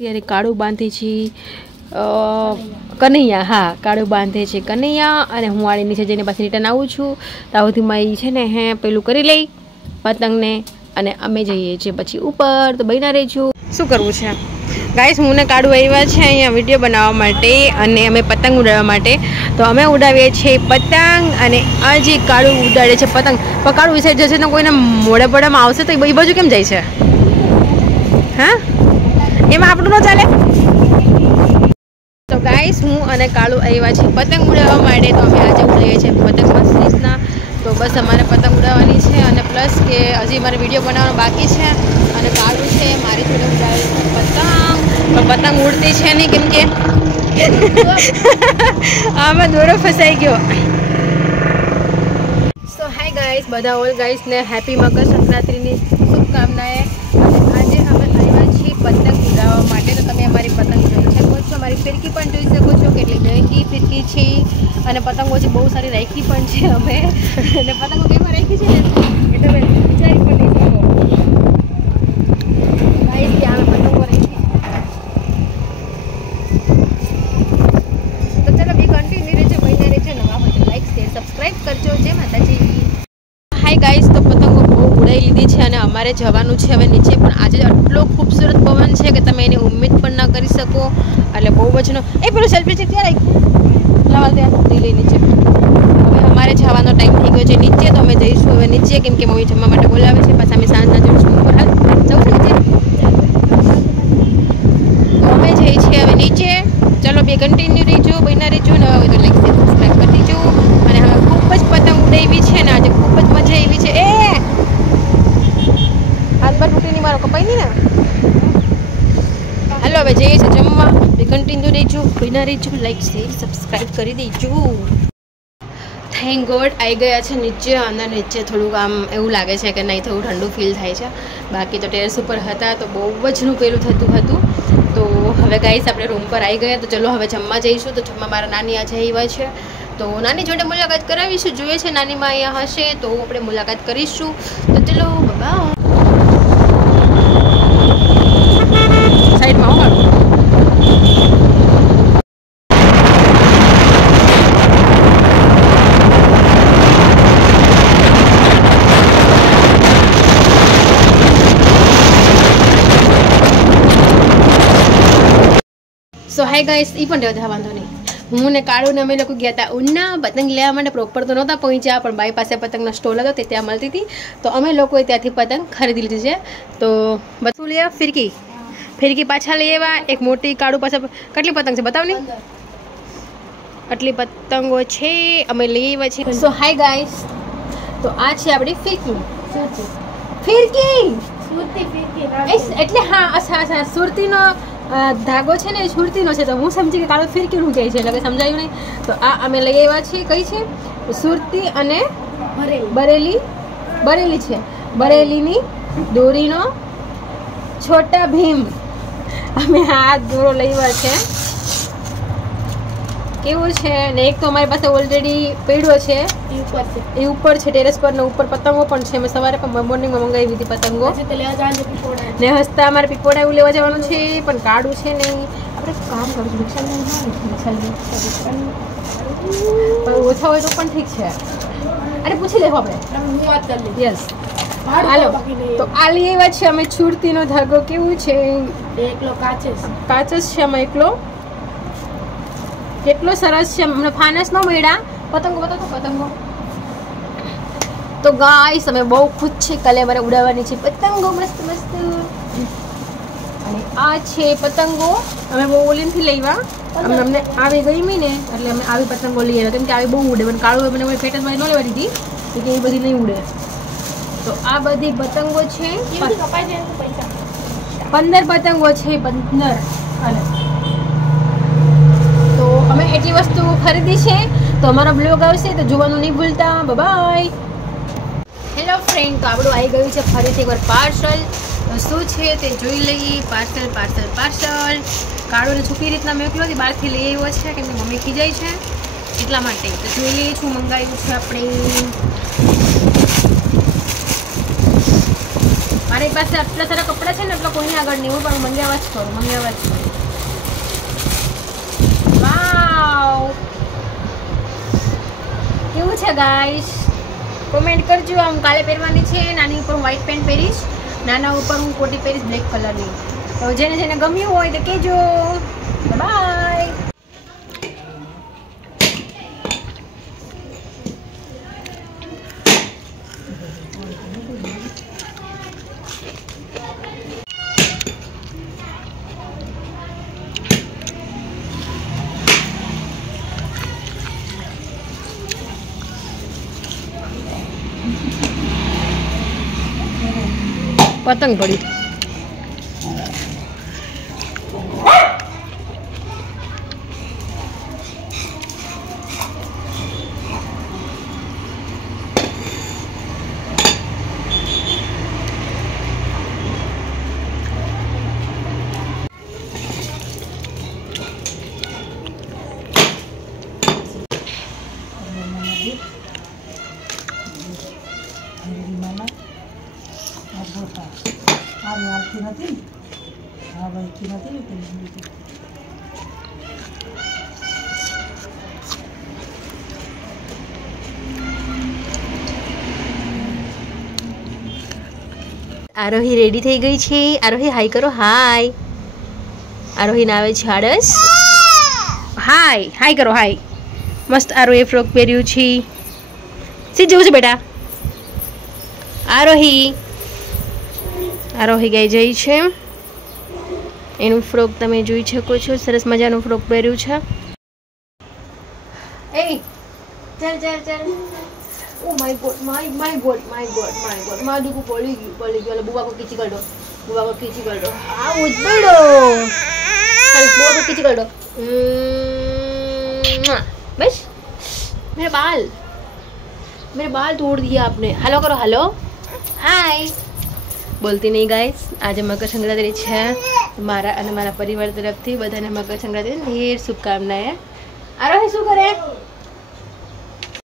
ત્યારે કાળું બાંધે છે કનૈયા, હા કાળું બાંધે છે કનૈયા, અને હું વાળી નીચે જઈને પાછી રિટર્ન આવું છું. તાવધીમાં છે ને પેલું કરી લઈ પતંગને, અને અમે જઈએ છીએ પછી ઉપર. તો બહીના રહેજો. શું કરવું છે ગાઈસ, હું ને કાળું આવ્યા છે અહીંયા વિડીયો બનાવવા માટે અને અમે પતંગ ઉડાડવા માટે. તો અમે ઉડાવીએ છીએ પતંગ, અને આ જે કાળું ઉડાડે છે પતંગ. પણ કાળું વિસાઈ જશે તો કોઈને મોડે પડવામાં આવશે તો એ બાજુ કેમ જાય છે? હા, એમાં આપણું ન ચાલે. તો ગાઈસ, હું અને કાળું આવ્યા છીએ પતંગ ઉડાવવા માટે. તો અમે આજે ઉડાવીએ છીએ પતંગ મસ્તીના. તો બસ અમારે પતંગ ઉડાવવાની છે, અને પ્લસ કે હજી મારે વિડીયો બનાવવાનો બાકી છે. અને કાળું છે મારી જોડે ઉડાવે છે પતંગ, પણ પતંગ ઉડતી છે નહીં કેમ કે આમાં દોરો ફસાઈ ગયો. સો હાય ગાઈસ, બધા ઓલ ગાઈસને હેપી મકર સંક્રાંતિની શુભકામનાએ. અને આજે અમે આવ્યા છીએ પતંગ ઉડાવવા માટે. તો તમે અમારી પતંગ જોઈ શકો છો, અમારી ફિરકી પણ જોઈ શકો છો, કેટલી મહેંગી ફિરકી છે. અને પતંગો છે બહુ સારી રાખી પણ છે અમે. અને પતંગો કેમાં રાખી છે ને એ તમે વિચારી પણ નહીં શકો ગાઈસ, ત્યાં પતંગો રાખી. તો ચાલો બી કન્ટિન્યુ રહેજો, બહીને રહેજો. નવા હોય તો લાઈક શેર સબસ્ક્રાઈબ કરજો. જય માતાજી. હાય ગાઈસ, તો પતંગો બહુ ઉડાઈ લીધી છે અને અમારે જવાનું છે હવે નીચે. પણ આજે આટલો ખૂબસૂરત પવન છે કે તમે એની ઉમ્મીદ પણ ના કરી શકો. એટલે બહુ જ પેલું સેલ્ફી છે ત્યાં લાવા ત્યાં લઈ નીચે. હવે અમારે જવાનો ટાઈમ થઈ ગયો છે નીચે. તો અમે જઈશું હવે નીચે, કેમ કે મમ્મી જમવા માટે બોલાવે છે. પાછા અમે સાંજના જઈશું ઉપર. હાલ જવું છે નીચે. તો અમે જઈએ છીએ હવે નીચે. ચલો બે કન્ટિન્યુ રહીજો, બહીના રહીજો. નવા હોય તો લાઈક શેર સબસ્ક્રાઈબ કરી દેજો. અને હવે ખૂબ જ પતંગ ઉડાવી છે ને આજે ખૂબ જ મજા આવી છે. એ હાથ બાર તૂટી નહીં મારો, કપાઈ નહીં ને. હાલો હવે જઈએ છીએ જમવા. બે કન્ટિન્યુ રહીજો, બહીના રહીજો, લાઈક શેર સબસ્ક્રાઈબ કરી દેજો. થેન્ક ગોડ આવી ગયા છે નીચે. અને નીચે થોડુંક આમ એવું લાગે છે કે નહીં, થોડું ઠંડુ ફીલ થાય છે. બાકી તો ટેરેસ ઉપર હતા તો બહુ જ પેલું થતું હતું. તો હવે ગાઈસ આપણે રૂમ પર આવી ગયા. તો ચલો હવે જમવા જઈશું. તો જમવા મારા નાની આજે આવ્યા છે, તો નાની જોડે મુલાકાત કરાવીશું. જોઈએ છે નાનીમાં અહીંયા હશે તો આપણે મુલાકાત કરીશું. તો ચલો બાય. સાઈડમાં આવો. સો હાય ગાઈસ, એ પણ રહેતા વાંધો નહીં. હું ને કાળું ને અમે લોકો ગયા હતા ઉના પતંગ લેવા માટે. પ્રોપર તો નહોતા પહોંચ્યા, પણ બાઈ પાસે પતંગનો સ્ટોલ હતો તે ત્યાં મળતી હતી. તો અમે લોકોએ ત્યાંથી પતંગ ખરીદી લીધી છે. તો બધું લઈ આવ્યા. ફિરકી પાછા લઈ આવ્યા. એક મોટી કાળું પાછા. કેટલી પતંગ છે બતાવ ને. આટલી પતંગો છે અમે લઈ આવ્યા છીએ. સો હાય ગાઈસ, તો આ છે આપણી ફિરકી. એટલે હા, અચ્છા સુરતીનો ધાગો છે ને, સુરતીનો છે. તો હું સમજી કે કાળો ફિરકીનું કહે છે, એટલે સમજાયું નહીં. તો આ અમે લઈ આવ્યા છીએ. કઈ છે? સુરતી અને બરેલી છે. બરેલીની દોરીનો છોટા ભીમ. અમે આ દોરો લઈ આવ્યા છે. કેવું છે ને. એક તો અમારી પાસે ઓલરેડી પડ્યો છે, એ ઉપર છે ટેરેસ પર. ને ઉપર પતંગો પણ છે. મેં સવારે પણ મોર્નિંગમાં મંગાવી હતી પતંગો. ને હસતા અમારે પીપોડા એવું લેવા જવાનું છે, પણ કાળું છે નહીં. આપણે કામ કરીશું, નુકસાન ઓછા હોય તો પણ ઠીક છે. અરે પૂછી લેવું આપણે. યસ હાલો. તો આ લઈ આવ્યા છે અમે સુરતીનો ધાગો. કેવું છે? એકલો કાચ જ છે આમાં એકલો. કેટલો સરસ છે. અમને ફાનસ ન મળ્યા. પતંગો બતાવો પતંગો. તો ગાઈસ અમે બહુ ખુશ છે. કાલે અમારે ઉડાવવાની છે પતંગો મસ્ત મસ્ત. અને આ છે પતંગો. અમે બહુ ઓલીમથી લઈ આવ્યા. અમને આવી ગમી ને એટલે અમે આવી પતંગો લઈ આવ્યા, કેમ કે આવી બહુ ઉડે. પણ કાળું મને ફેટસમાં ન લેવા દીધી કે એ બધી નહીં ઉડે. તો આ બધી પતંગો છે. 15 પતંગો છે. 15. અને તો અમે એટલી વસ્તુ ખરીદી છે. તો અમારો બ્લોગ આવશે તો જોવાનું નહીં ભૂલતા. બાય. હેલો ફ્રેન્ડ, તો આપણું આવી ગયું છે ફરીથી એકવાર પાર્સલ. તો શું છે તે જોઈ લઈએ. પાર્સલ કાળુને છૂપી રીતના મેકલો હતી, બહારથી લઈ આવ્યો છે કેમ કે મમ્મી ખીજાય છે એટલા માટે. તો જોઈ લઈએ શું મંગાવ્યું છે આપણે. મારે મારી પાસે આટલા સારા કપડાં છે ને એટલે કોઈને આગળ નહીં, હું પણ મંગાવવા જ કરું, મંગાવવા જ કરું. વાવ, કેવું છે ગાઈસ? કોમેન્ટ કરજો. હું કાલે પહેરવાની છે, નાની ઉપર હું વ્હાઈટ પેન્ટ પહેરીશ, નાના ઉપર હું કોટી પહેરીશ બ્લેક કલરની. તો જેને જેને ગમ્યું હોય તો કહેજો. બાય. પતંગ પડી. આરોહી રેડી થઈ ગઈ છે. આરોહી હાય કરો. હાય. આરોહીને આવે છે આળસ. હાય હાય કરો. હાય. મસ્ત આરોહી ફ્રોક પહેર્યું છે. સીધ જવું છે બેટા. આરોહી આરોહી ગઈ જઈ છે. એનું ફ્રોક તમે જોઈ શકો છો. સરસ મજાનું ફ્રોક પહેર્યું છે. એ ચાલ ચાલ ચાલ. Oh my God, my God, my God, my God. મારું દુખું પડી ગયું. બુવા કો ખીચી કાઢો, બુવા કો ખીચી કાઢો. આ ઉજબડો ચાલ, બુવા કો ખીચી કાઢો. બસ. मेरे बाल तोड़ दिया आपने. हेलो करो. Hello hi. बोलती नहीं गाइस. आज मकर संक्रांति है. मारा અને મારા પરિવાર તરફથી બધાને મકર સંક્રાંતિની ઢેર શુભકામનાएं. આરોહી શું કરે?